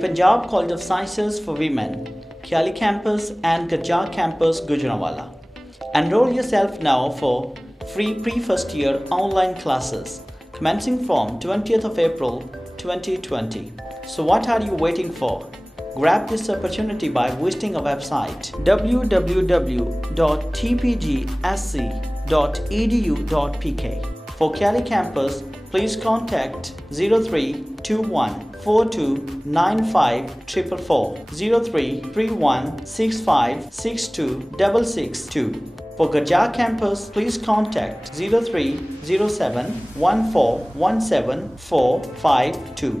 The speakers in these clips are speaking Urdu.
Punjab College of Sciences for Women, Kyali Campus and Gajjar Campus, Gujranwala. Enroll yourself now for free pre-first year online classes commencing from 20th of April 2020. So what are you waiting for? Grab this opportunity by visiting our website www.tpgsc.edu.pk. For Kyali Campus, please contact 0321 4295 0331 6562 662. For Gajjar Campus, please contact 0307 1417 452.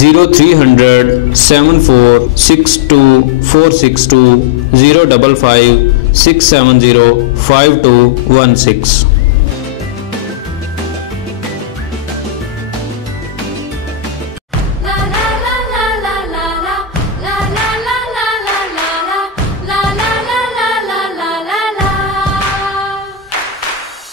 0300 7462 462 055 670 5216।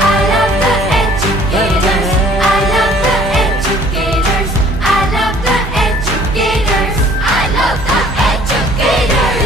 I love the educators, I love the educators, I love the educators, I love the educators।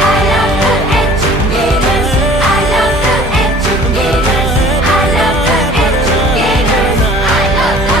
I love the educators, I love the educators, I love the educators, I love the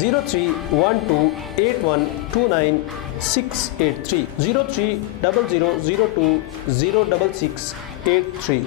0312812963 0300020663।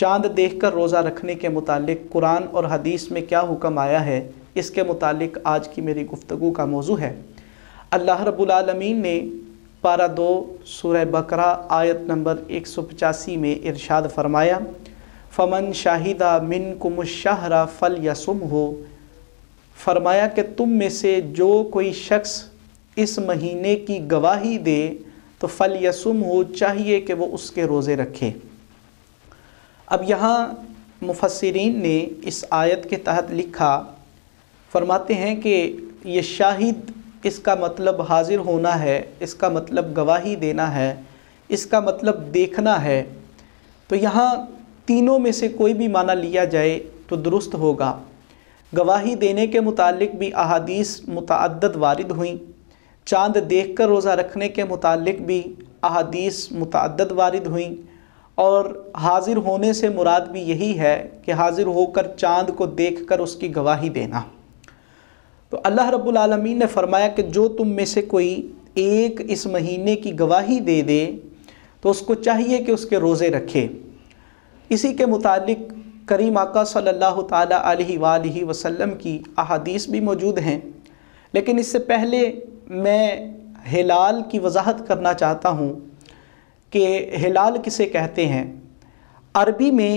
چاند دیکھ کر روزہ رکھنے کے متعلق قرآن اور حدیث میں کیا حکم آیا ہے، اس کے متعلق آج کی میری گفتگو کا موضوع ہے۔ اللہ رب العالمین نے پارہ 2 سورہ بقرہ آیت نمبر 185 میں ارشاد فرمایا، فمن شاہدہ منکم الشہر فلیصمہ، فرمایا کہ تم میں سے جو کوئی شخص اس مہینے کی گواہی دے تو فلیصمہ، چاہیے کہ وہ اس کے روزے رکھے۔ اب یہاں مفسرین نے اس آیت کے تحت لکھا، فرماتے ہیں کہ یہ شاہد، اس کا مطلب حاضر ہونا ہے، اس کا مطلب گواہی دینا ہے، اس کا مطلب دیکھنا ہے۔ تو یہاں تینوں میں سے کوئی بھی معنی لیا جائے تو درست ہوگا۔ گواہی دینے کے متعلق بھی احادیث متعدد وارد ہوئیں، چاند دیکھ کر روزہ رکھنے کے متعلق بھی احادیث متعدد وارد ہوئیں، اور حاضر ہونے سے مراد بھی یہی ہے کہ حاضر ہو کر چاند کو دیکھ کر اس کی گواہی دینا۔ تو اللہ رب العالمین نے فرمایا کہ جو تم میں سے کوئی ایک اس مہینے کی گواہی دے دے تو اس کو چاہیے کہ اس کے روزے رکھے۔ اسی کے متعلق کریم آقا صلی اللہ تعالیٰ علیہ وآلہ وسلم کی احادیث بھی موجود ہیں، لیکن اس سے پہلے میں ہلال کی وضاحت کرنا چاہتا ہوں کہ ہلال کسے کہتے ہیں۔ عربی میں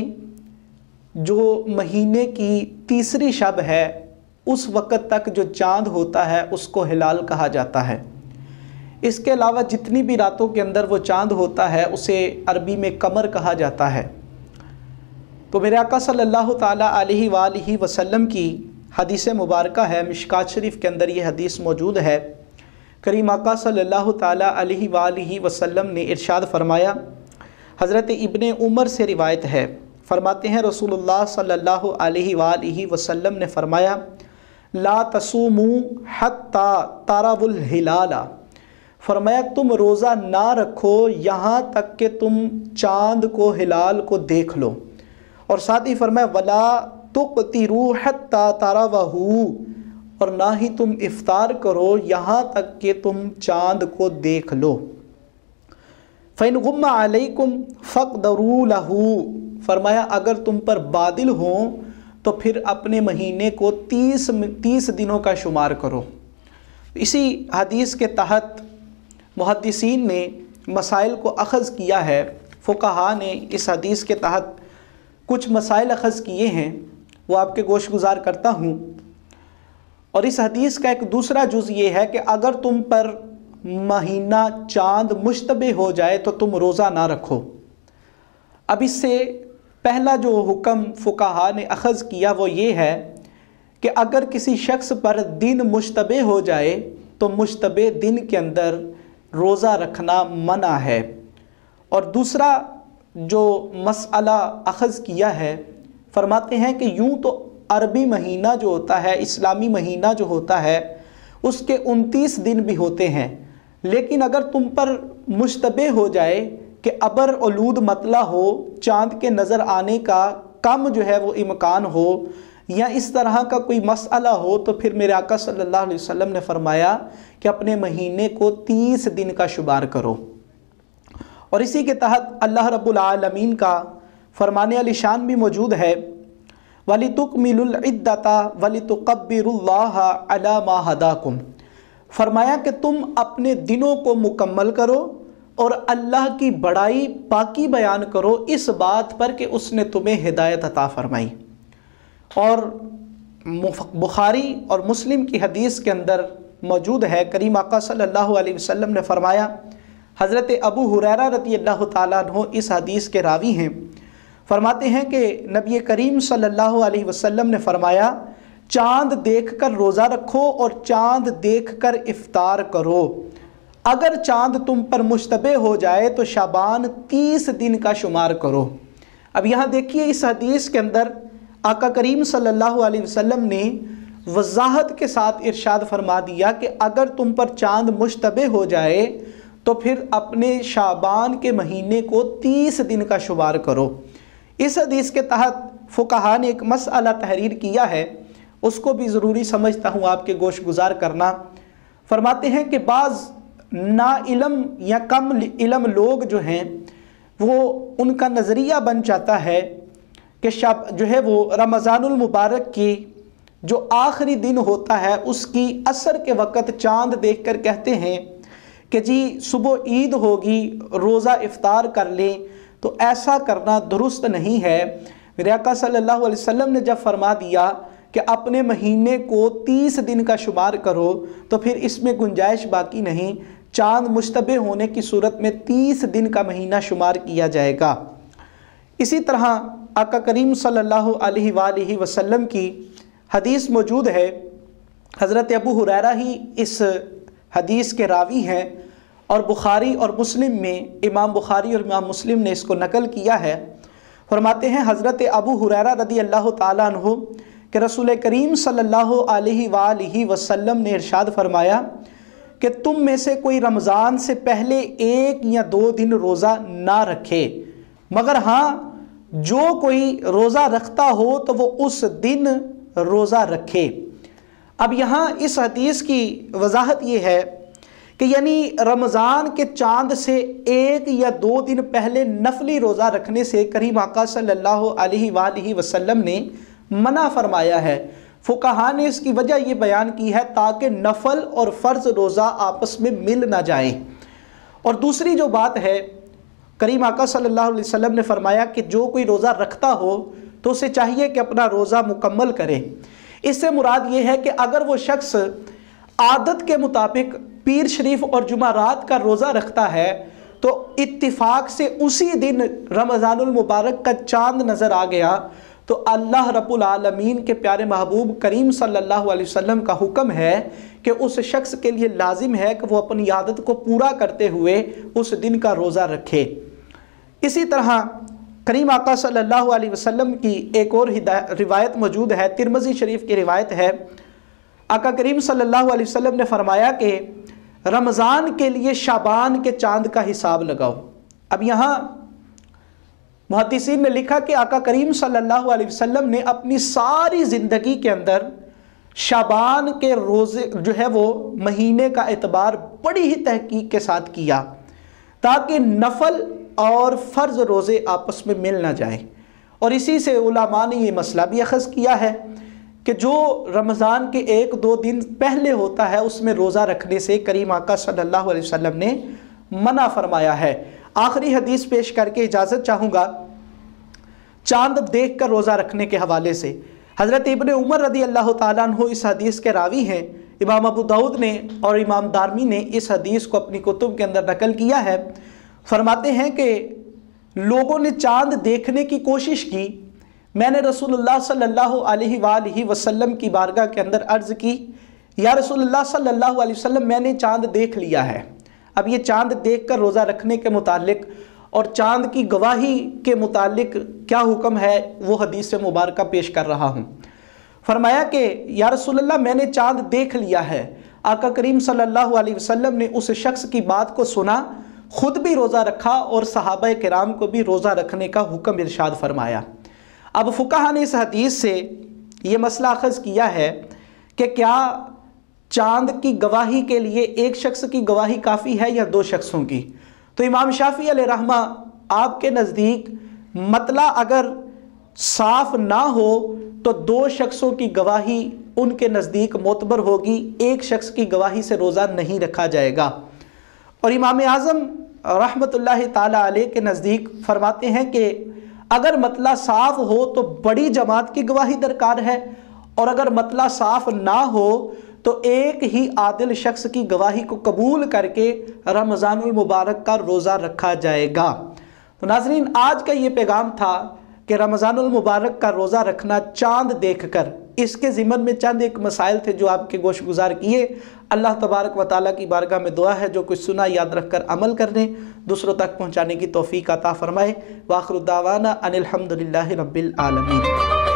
جو مہینے کی تیسری شب ہے اس وقت تک جو چاند ہوتا ہے اس کو ہلال کہا جاتا ہے۔ اس کے علاوہ جتنی بھی راتوں کے اندر وہ چاند ہوتا ہے اسے عربی میں قمر کہا جاتا ہے۔ تو میرے آقا صلی اللہ تعالیٰ علیہ وآلہ وسلم کی حدیث مبارکہ ہے، مشکات شریف کے اندر یہ حدیث موجود ہے۔ کریم آقا صلی اللہ تعالیٰ علیہ وآلہ وسلم نے ارشاد فرمایا، حضرت ابن عمر سے روایت ہے، فرماتے ہیں رسول اللہ صلی اللہ علیہ وآلہ وسلم نے فرمایا، لا تصوموا حتی تروا الہلال، فرمایا تم روزہ نہ رکھو یہاں تک کہ تم چاند کو، ہلال کو دیکھ لو، اور ساتھ ہی فرمایا ولا تفطروا حتی تروہ، اور نہ ہی تم افطار کرو یہاں تک کہ تم چاند کو دیکھ لو۔ فَإِنْ غُمَّ عَلَيْكُمْ فَاقْدَرُوا لَهُ، فرمایا اگر تم پر بادل ہوں تو پھر اپنے مہینے کو 30 دنوں کا شمار کرو۔ اسی حدیث کے تحت محدثین نے مسائل کو اخذ کیا ہے، فقہاء نے اس حدیث کے تحت کچھ مسائل اخذ کیے ہیں، وہ آپ کے گوش گزار کرتا ہوں۔ اور اس حدیث کا ایک دوسرا جز یہ ہے کہ اگر تم پر مہینہ چاند مشتبہ ہو جائے تو تم روزہ نہ رکھو۔ اب اس سے پہلا جو حکم فقہاء نے اخذ کیا وہ یہ ہے کہ اگر کسی شخص پر دن مشتبہ ہو جائے تو مشتبہ دن کے اندر روزہ رکھنا منع ہے۔ اور دوسرا جو مسئلہ اخذ کیا ہے، فرماتے ہیں کہ یوں تو عربی مہینہ جو ہوتا ہے، اسلامی مہینہ جو ہوتا ہے، اس کے 29 دن بھی ہوتے ہیں، لیکن اگر تم پر مشتبہ ہو جائے کہ ابر آلود مطلع ہو، چاند کے نظر آنے کا کم جو ہے وہ امکان ہو، یا اس طرح کا کوئی مسئلہ ہو، تو پھر میرے آقا صلی اللہ علیہ وسلم نے فرمایا کہ اپنے مہینے کو 30 دن کا شمار کرو۔ اور اسی کے تحت اللہ رب العالمین کا فرمان علی شان بھی موجود ہے، وَلِتُكْمِلُوا الْعِدَّةَ وَلِتُكَبِّرُوا اللَّهَ عَلَى مَا هَدَاكُمْ، فرمایا کہ تم اپنے دنوں کو مکمل کرو اور اللہ کی بڑائی پاکی بیان کرو اس بات پر کہ اس نے تمہیں ہدایت عطا فرمائی۔ اور بخاری اور مسلم کی حدیث کے اندر موجود ہے، کریم آقا صلی اللہ علیہ وسلم نے فرمایا، حضرت ابو ہریرہ رضی اللہ تعالیٰ عنہ اس حدیث کے راوی ہیں، فرماتے ہیں کہ نبی کریم صلی اللہ علیہ وسلم نے فرمایا، چاند دیکھ کر روزہ رکھو اور چاند دیکھ کر افطار کرو۔ اگر چاند تم پر مشتبہ ہو جائے تو شعبان 30 دن کا شمار کرو۔ اب یہاں دیکھیے اس حدیث کے اندر آقا کریم صلی اللہ علیہ وسلم نے وضاحت کے ساتھ ارشاد فرما دیا کہ اگر تم پر چاند مشتبہ ہو جائے تو پھر اپنے شعبان کے مہینے کو 30 دن کا شمار کرو۔ اس حدیث کے تحت فقہاء نے ایک مسئلہ تحریر کیا ہے، اس کو بھی ضروری سمجھتا ہوں آپ کے گوش گزار کرنا۔ فرماتے ہیں کہ بعض نا علم یا کم علم لوگ جو ہیں وہ ان کا نظریہ بن جاتا ہے کہ شب جو ہے وہ رمضان المبارک کی جو آخری دن ہوتا ہے اس کی عصر کے وقت چاند دیکھ کر کہتے ہیں کہ جی صبح عید ہوگی روزہ افطار کر لیں، تو ایسا کرنا درست نہیں ہے۔ میرے آقا صلی اللہ علیہ وسلم نے جب فرما دیا کہ اپنے مہینے کو 30 دن کا شمار کرو تو پھر اس میں گنجائش باقی نہیں، چاند مشتبہ ہونے کی صورت میں 30 دن کا مہینہ شمار کیا جائے گا۔ اسی طرح آقا کریم صلی اللہ علیہ وآلہ وسلم کی حدیث موجود ہے، حضرت ابو ہریرہ ہی اس حدیث کے راوی ہیں، اور بخاری اور مسلم میں امام بخاری اور امام مسلم نے اس کو نقل کیا ہے۔ فرماتے ہیں حضرت ابو ہریرہ رضی اللہ تعالیٰ عنہ کہ رسول کریم صلی اللہ علیہ وآلہ وسلم نے ارشاد فرمایا کہ تم میں سے کوئی رمضان سے پہلے 1 یا 2 دن روزہ نہ رکھے، مگر ہاں جو کوئی روزہ رکھتا ہو تو وہ اس دن روزہ رکھے۔ اب یہاں اس حدیث کی وضاحت یہ ہے کہ یعنی رمضان کے چاند سے 1 یا 2 دن پہلے نفلی روزہ رکھنے سے کریم آقا صلی اللہ علیہ وآلہ وسلم نے منع فرمایا ہے۔ فقہا نے اس کی وجہ یہ بیان کی ہے تاکہ نفل اور فرض روزہ آپس میں مل نہ جائیں۔ اور دوسری جو بات ہے، کریم آقا صلی اللہ علیہ وسلم نے فرمایا کہ جو کوئی روزہ رکھتا ہو تو اسے چاہیے کہ اپنا روزہ مکمل کرے۔ اس سے مراد یہ ہے کہ اگر وہ شخص عادت کے مطابق پیر شریف اور جمعرات کا روزہ رکھتا ہے تو اتفاق سے اسی دن رمضان المبارک کا چاند نظر آ گیا تو اللہ رب العالمین کے پیارے محبوب کریم صلی اللہ علیہ وسلم کا حکم ہے کہ اس شخص کے لیے لازم ہے کہ وہ اپنی عادت کو پورا کرتے ہوئے اس دن کا روزہ رکھے۔ اسی طرح کریم آقا صلی اللہ علیہ وسلم کی ایک اور روایت موجود ہے، ترمذی شریف کی روایت ہے۔ آقا کریم صلی اللہ علیہ وسلم نے فرمایا کہ رمضان کے لیے شعبان کے چاند کا حساب لگاؤ۔ اب یہاں محدثین نے لکھا کہ آقا کریم صلی اللہ علیہ وسلم نے اپنی ساری زندگی کے اندر شعبان کے روزے جو ہے وہ مہینے کا اعتبار بڑی ہی تحقیق کے ساتھ کیا تاکہ نفل اور فرض روزے آپس میں مل نہ جائیں۔ اور اسی سے علماء نے یہ مسئلہ بھی اخذ کیا ہے کہ جو رمضان کے 1-2 دن پہلے ہوتا ہے اس میں روزہ رکھنے سے کریم آقا صلی اللہ علیہ وسلم نے منع فرمایا ہے۔ آخری حدیث پیش کر کے اجازت چاہوں گا چاند دیکھ کر روزہ رکھنے کے حوالے سے۔ حضرت ابن عمر رضی اللہ تعالیٰ عنہ اس حدیث کے راوی ہیں، امام ابو داؤد نے اور امام دارمی نے اس حدیث کو اپنی کتب کے اندر نقل کیا ہے۔ فرماتے ہیں کہ لوگوں نے چاند دیکھنے کی کوشش کی، میں نے رسول اللہ صلی اللہ علیہ وآلہ وسلم کی بارگاہ کے اندر عرض کی، یا رسول اللہ صلی اللہ علیہ وسلم میں نے چاند دیکھ لیا ہے۔ اب یہ چاند دیکھ کر روزہ رکھنے کے متعلق اور چاند کی گواہی کے متعلق کیا حکم ہے وہ حدیث مبارکہ پیش کر رہا ہوں۔ فرمایا کہ یا رسول اللہ میں نے چاند دیکھ لیا ہے۔ آقا کریم صلی اللہ علیہ وسلم نے اس شخص کی بات کو سنا، خود بھی روزہ رکھا اور صحابہ کرام کو بھی روزہ رکھنے کا حکم ارشاد فرمایا۔ اب فقہا نے اس حدیث سے یہ مسئلہ اخذ کیا ہے کہ کیا چاند کی گواہی کے لیے ایک شخص کی گواہی کافی ہے یا 2 شخصوں کی؟ تو امام شافعی علیہ رحمہ آپ کے نزدیک مطلع اگر صاف نہ ہو تو 2 شخصوں کی گواہی ان کے نزدیک معتبر ہوگی، ایک شخص کی گواہی سے روزہ نہیں رکھا جائے گا۔ اور امام اعظم رحمۃ اللہ تعالی علیہ کے نزدیک فرماتے ہیں کہ اگر مطلع صاف ہو تو بڑی جماعت کی گواہی درکار ہے، اور اگر مطلع صاف نہ ہو تو ایک ہی عادل شخص کی گواہی کو قبول کر کے رمضان المبارک کا روزہ رکھا جائے گا۔ تو ناظرین آج کا یہ پیغام تھا کہ رمضان المبارک کا روزہ رکھنا چاند دیکھ کر، اس کے ضمن میں چند ایک مسائل تھے جو آپ کے گوش گزار کیے۔ اللہ تبارک و تعالیٰ کی بارگاہ میں دعا ہے جو کچھ سنا یاد رکھ کر عمل کرنے، دوسروں تک پہنچانے کی توفیق عطا فرمائے۔ وآخر دعوانا ان الحمدللہ رب العالمین۔